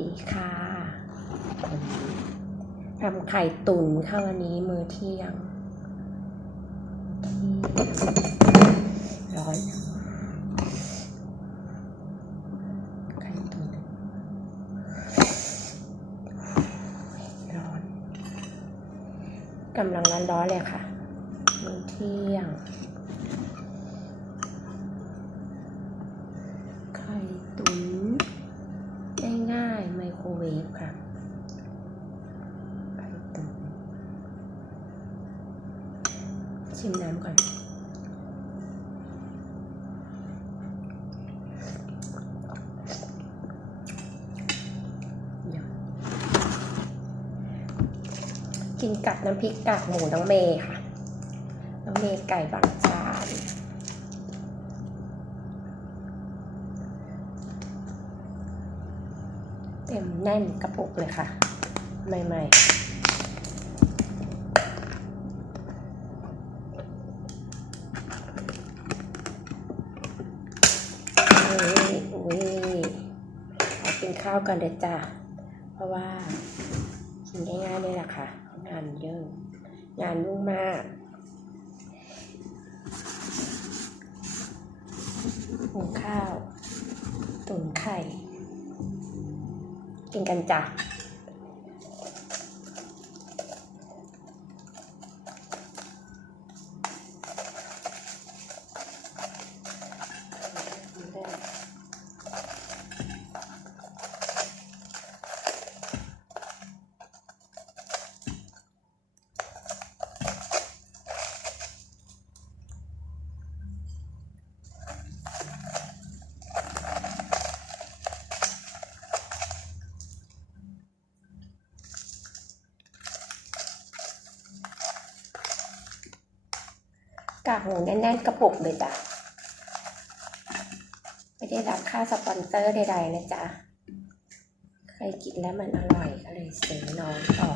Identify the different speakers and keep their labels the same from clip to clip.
Speaker 1: ดีค่ะทำไข่ตุ๋นค่ะวันนี้มือเที่ยงร้อนไข่ตุ๋นร้อนกำลังร้อนๆเลยค่ะ มือเที่ยง ไข่ตุ๋นง่ายๆไมโครเวฟค่ะ ไข่ตุ๋นชิมน้ำก่อน เดี๋ยว กินกับน้ำพริกกากหมูน้องเมย์ค่ะ น้องเมย์ไก่บางจานเต็มแน่นกระปุกเลยค่ะ ใหม่ๆอุ้ยอุ้ยขอกินข้าวกันเดี๋ยวจ้ะ เพราะว่ากินง่ายๆนี่แหละค่ะ งานเยอะ งานยุ่งมากหุงข้าว ตุ๋นไข่ กินกันจ้ะากหมูแน่นๆกระปุกเลยจ้ะ ไม่ได้รับค่าสปอนเซอร์ใดๆนะจ๊ะ ใครกินแล้วมันอร่อยก็เลยซื้อน้องต่อ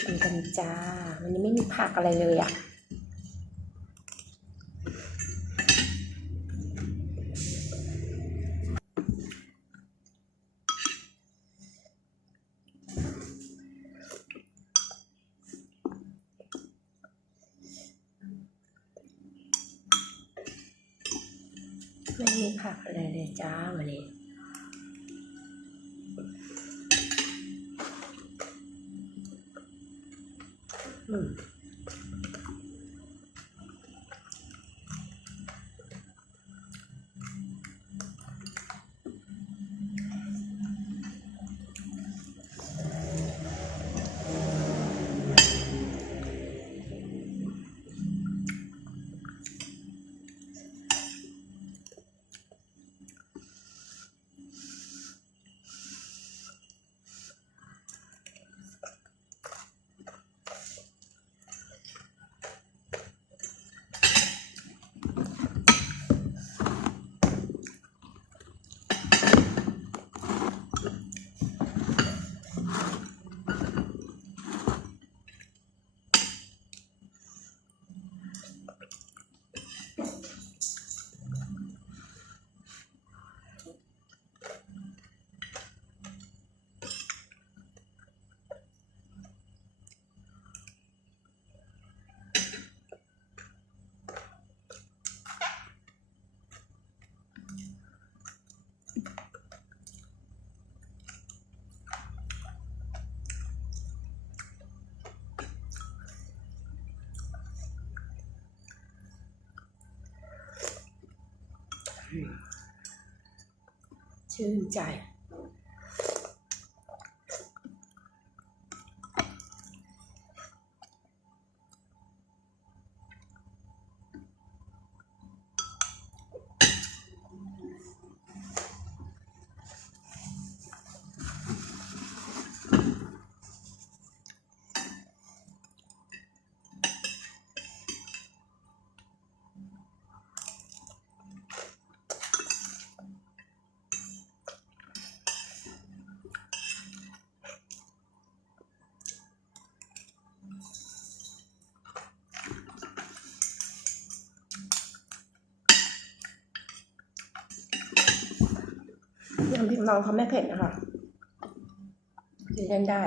Speaker 1: กินกันจ้า วันนี้ไม่มีผักอะไรเลยอะ่ะ ไม่มีผักอะไรเลยจ้าวันนี้อืม ชื่นใจ อ น้ำพริกน้องเขาไม่เผ็ดนะคะกินเล่นได้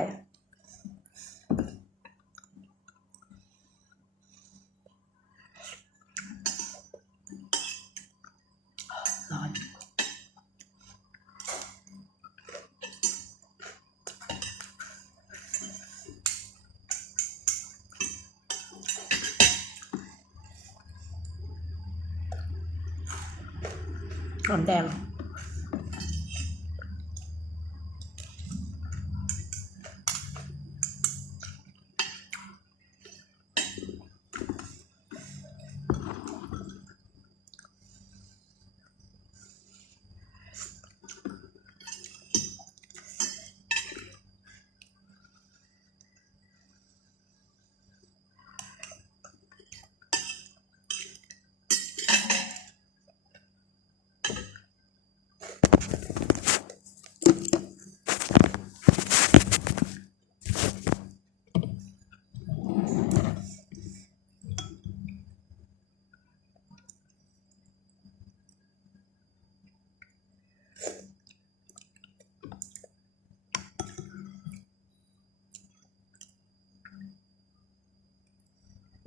Speaker 1: ร้อนหอมแดง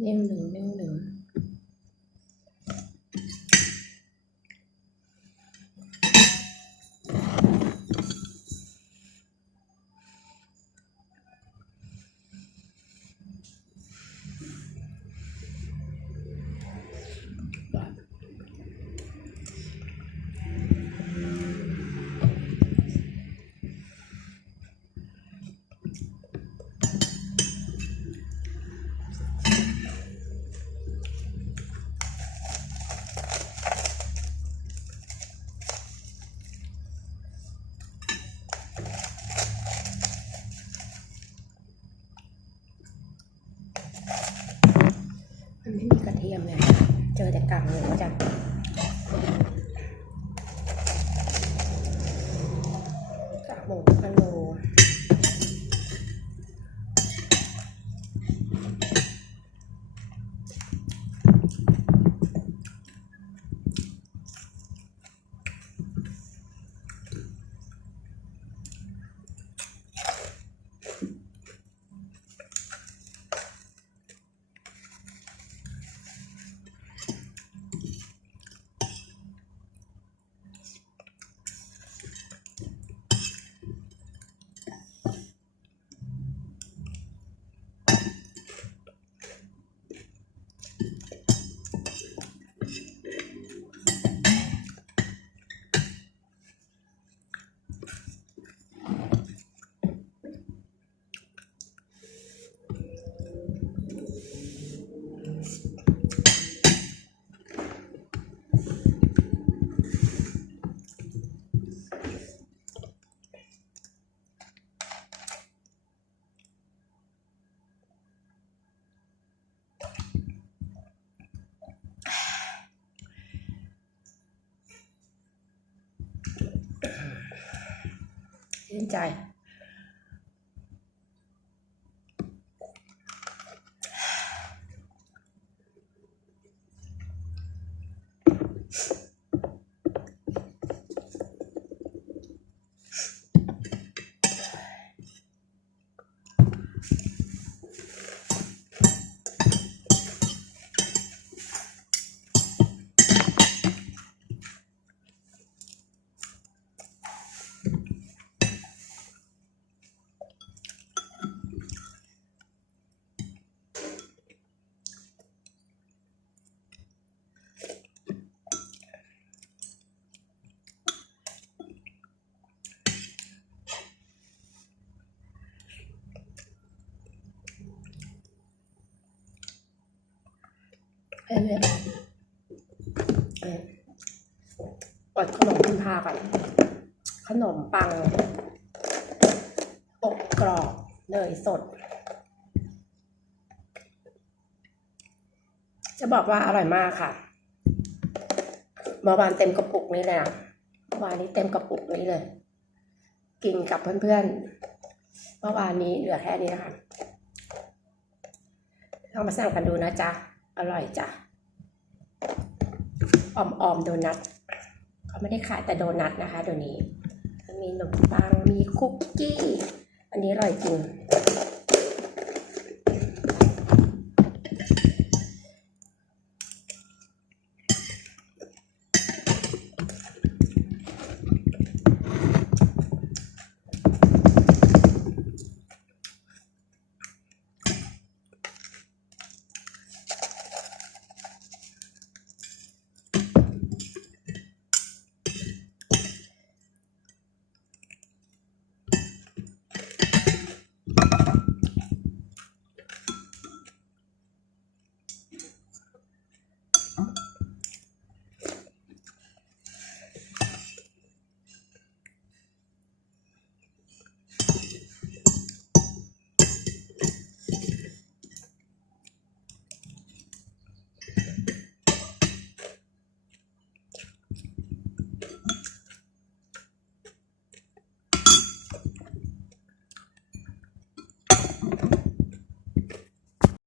Speaker 1: นิ่มหนึ่ ก ชื่นใจเอ้ยเนี่ยเอ้อดขนมพิมพาก่อนขนมปังอบกรอบเนยสด จะบอกว่าอร่อยมากค่ะเมื่อวานเต็มกระปุกนี้เลยนะเมื่อวานนี้เต็มกระปุกนี้เลย กินกับเพื่อนๆเมื่อวานนี้เหลือแค่นี้นะคะลองมาสั่งกันดูนะจ๊ะ อร่อยจ้ะออมออมๆโดนัทเขาไม่ได้ขายแต่โดนัทนะคะเดี๋ยวนี้ มีขนมปังมีคุกกี้ อันนี้อร่อยจริง